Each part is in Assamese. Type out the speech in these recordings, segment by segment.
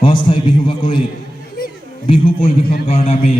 অস্থায়ী বিহু বাকৰিত বিহু পৰিৱেশন কাৰণে আমি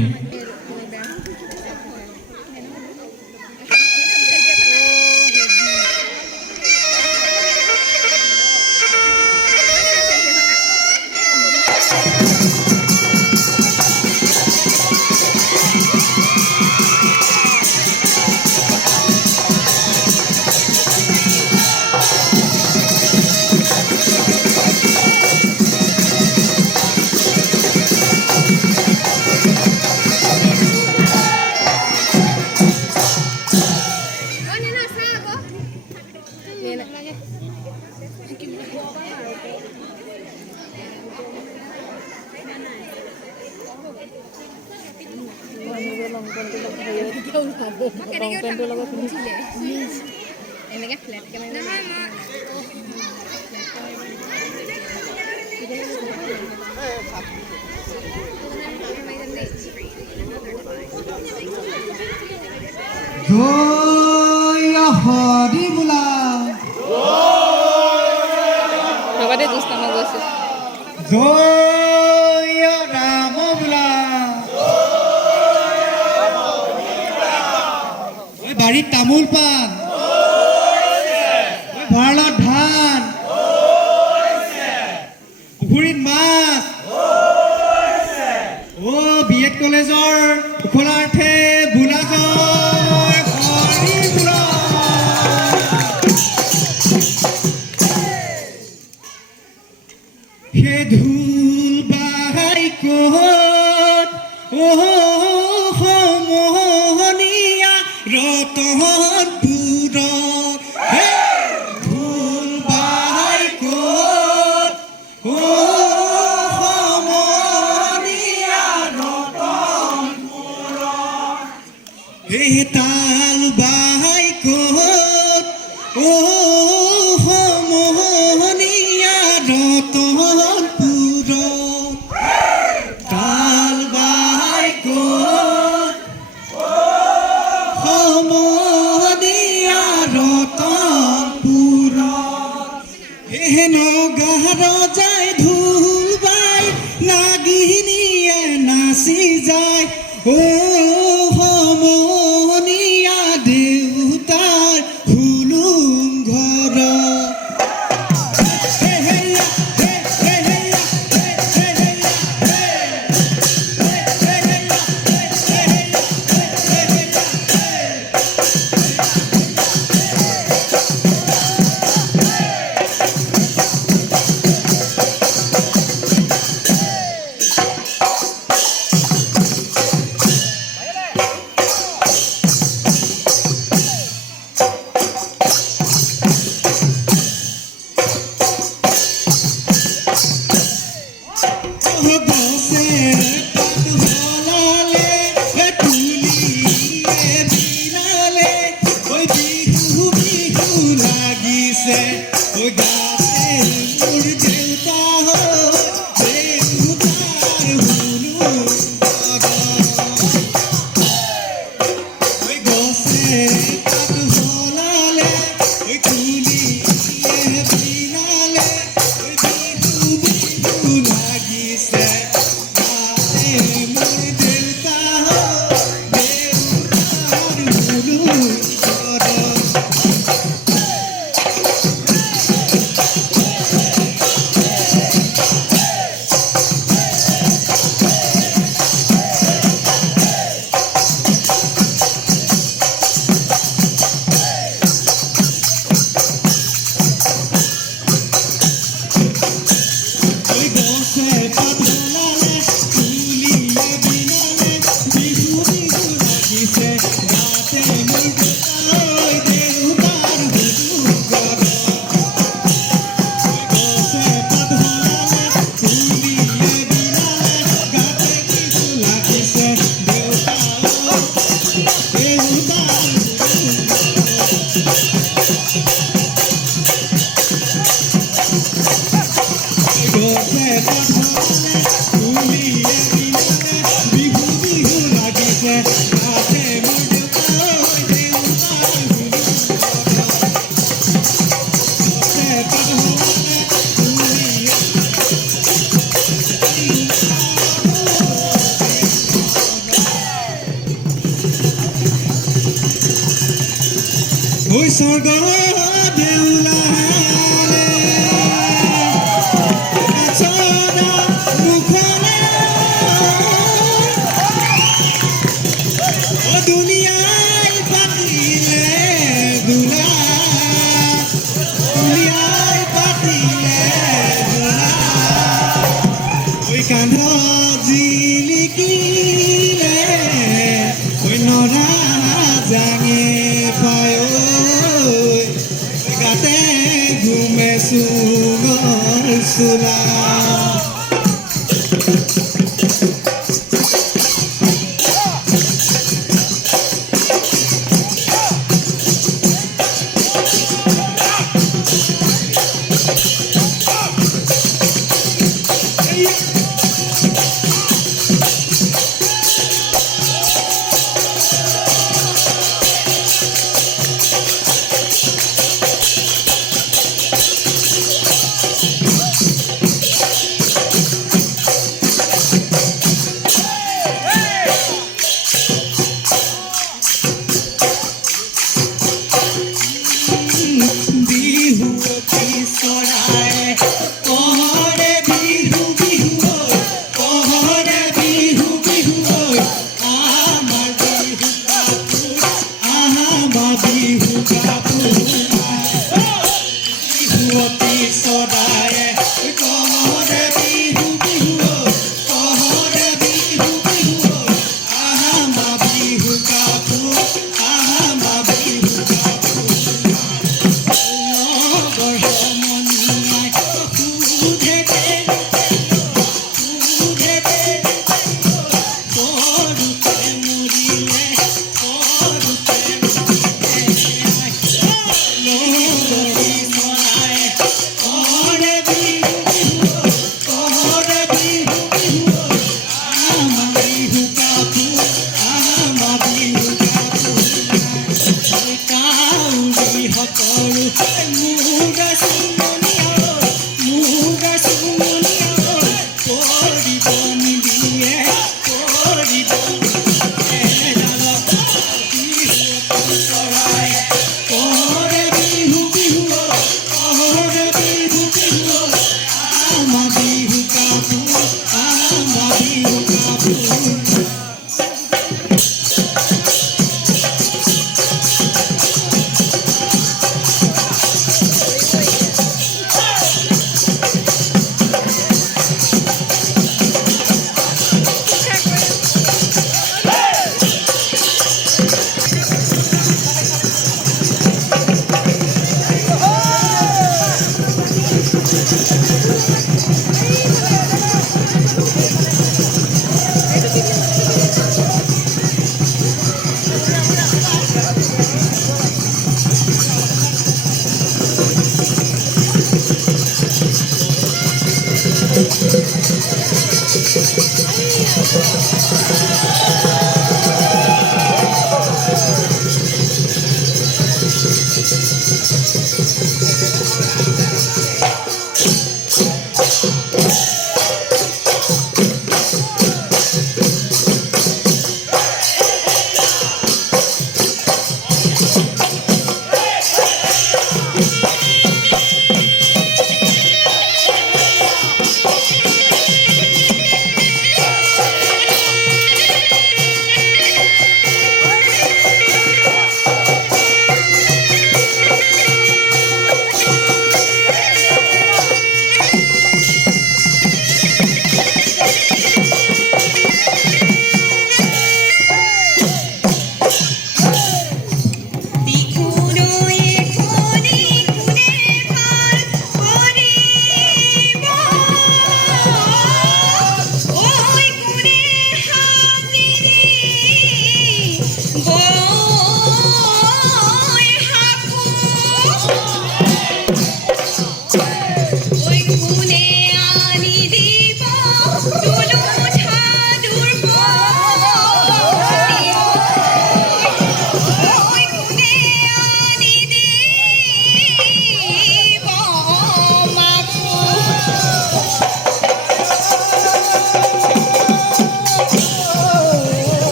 জয় হৰি বোলা জয় ৰাম বোলা বাৰীত তামোল পাণ ভঁৰালত ধান পুখুৰীত মাছ BEd কলেজৰ উখলাৰ্থে বোলা জয় হৰি বোলা হে ধুল বাই ক'ত সমহনীয়া ৰতনপুৰত হে ধুল বাই ক'ত সমহনীয়া ৰতনপুৰত হে তাল বাই ক'ত সমহনীয়া ৰতনপুৰত তাল বাই ক'ত সমহনীয়া ৰতনপুৰত হে নগাঁৱত যায় ঢোল বাই নাগিনীয়ে নাচি যায় সমহনীয়া দেউতাৰ হুলুং ঘৰত স্বর্গ দেউলারে ছড়া মুখলে ও দুনিয়ায় পাতিলে দুলা দুনিয়ায় পাতিলে দুলা ওই কান্ধ জিলিকিলে ওই নরা জাঙে পায় গাতে ঘুমে সুগর সুলা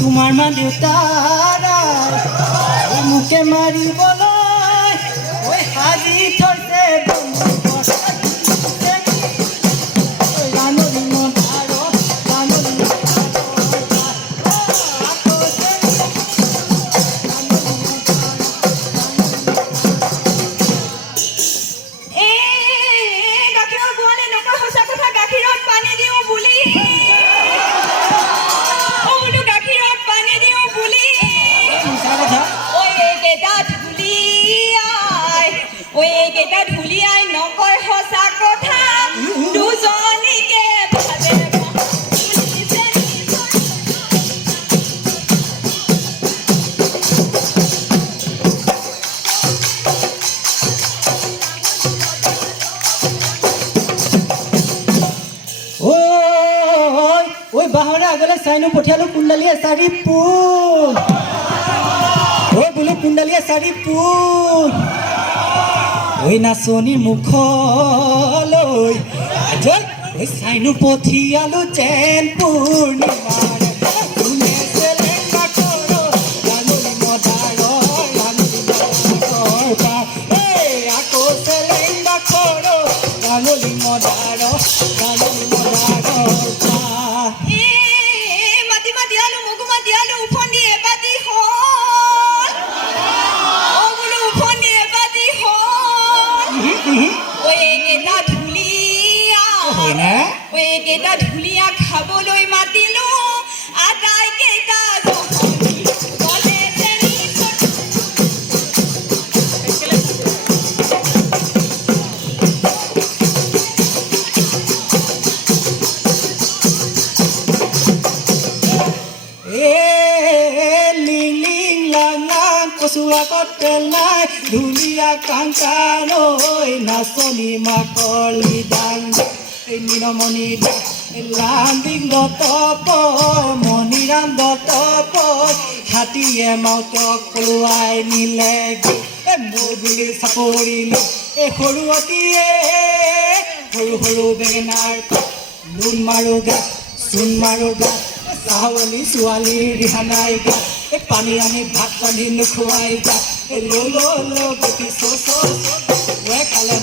তোমাৰ মা দেউতাৰাই মোকে মাৰিবলৈ ঐ সাজি থৈছে বন্দুকৰ ৰাণলী মদাৰৰ ৰাণলী গাখীৰৰ গোৱালে নকয় সঁচা কথা গাখীৰত পানী দিওঁ বুলি বোলো গাখীৰত পানী দিওঁ বুলি ঐ এইকেইটা ঢুলিয়াই নকয় সঁচা কথা দুজনীকে ভালে বুলিছে ঐ বাহৰে আগলৈ চাইনো পঠিয়ালো কুণ্ডালীয়ে চাৰি পোন ঐ বোলো কুণ্ডালীয়ে চাৰি পোন ঐ নাচনীৰ মুখলৈ আজৈ ঐ চাইনো পঠিয়ালো যেন পূৰ্ণিমাৰ কোনে চেলেঙা কৰো ৰাণলী মদাৰৰ ৰাণলী মদাৰৰ পাৰ আকৌ চেলেঙা কৰো ৰাণলী মদাৰৰ ৰাণলী মদাৰৰ পাৰ মাতি মাতি আলু মগু মাতি আলু উফন্দি এবাতি হ'ল বোলো উফন্দি এবাতি হ'ল এইকেইটা ঢুলীয়া খাবলৈ মাতিলো আটাইকেইটা গলে চেনি লিং লিং লাং লাং কচুৱা কটেল নাই ধুলীয়া কাংকানৈ নাচনী মাকলি ডাং নীলমণি লান্দিং দতপ মণিৰাম দতপ হাতীয়ে মাউতক পলুৱাই নিলেগৈ মোৰ বুলি চাপৰিলে সৰুৱতীয়ে সৰু সৰু বেঙেনাৰ লোন মাৰো গাত চূণ মাৰো গাত চাহৱলী ছোৱালীৰ ৰিহানাই গাত পানী আনি ভাত পানী নোখোৱাই গাত লো গতি খালে